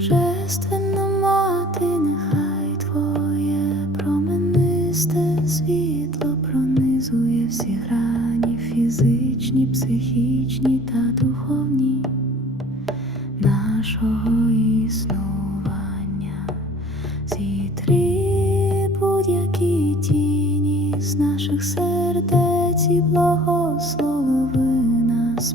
Божественна мати, нехай твоє променисте світло пронизує всі грані фізичні, психічні та духовні нашого існування. Зітри будь-які тіні з наших сердець і благослови нас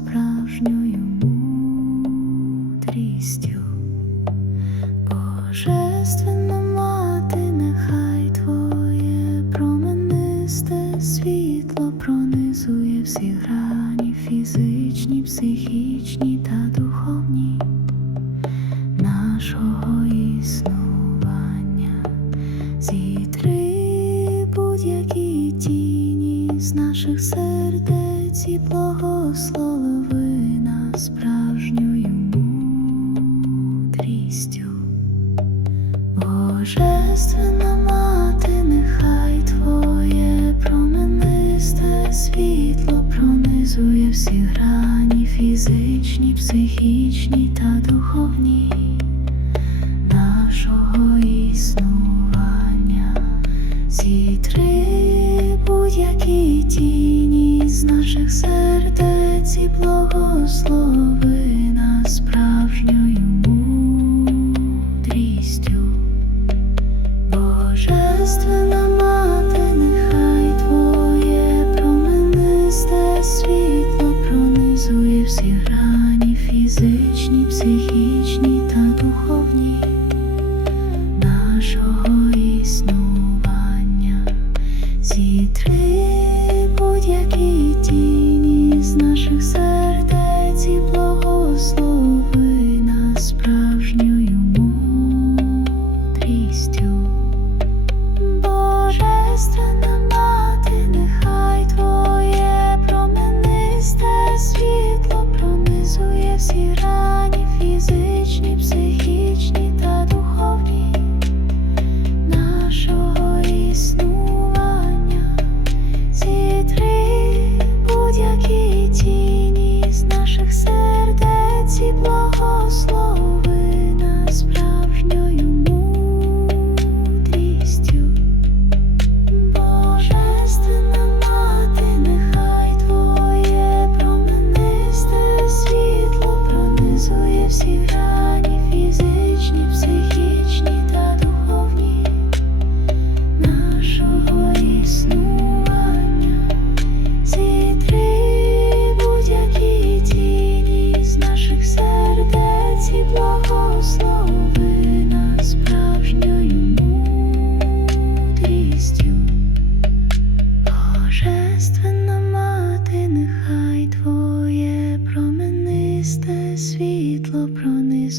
Божественна мати, нехай твоє променисте світло пронизує всі грані фізичні, психічні та духовні нашого існування. Зітри будь-які тіні з наших сердець і благослови нас справжньою мудрістю. Божественна мати, нехай твоє променисте світло пронизує всі грані фізичні, психічні та духовні нашого існування. Зітри будь-які тіні з наших сердець і благослови нас нашого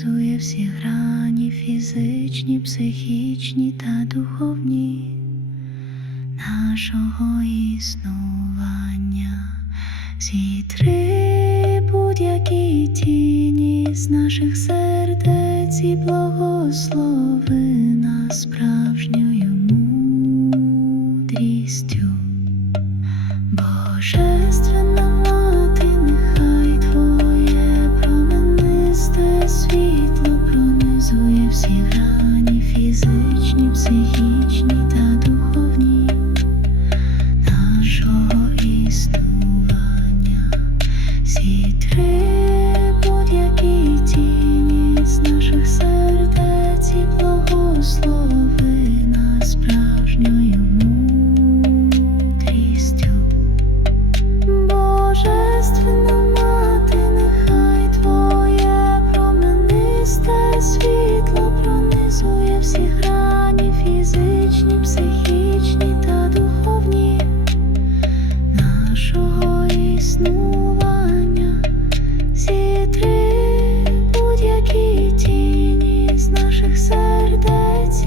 пронизує всі грані фізичні, психічні та духовні нашого існування. Зітри будь-які тіні з наших сердець і благослови нас справжньою мудрістю. Божественна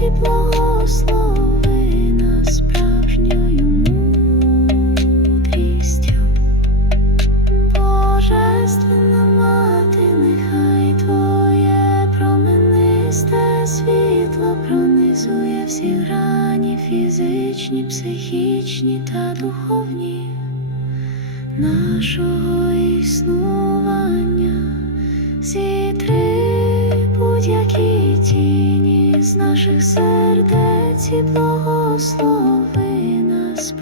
сердець і благослови нас мати, нехай твоє променисте пронизує всі грані фізичні, психічні та духовні нашого існування. Наших сердець і благослови нас.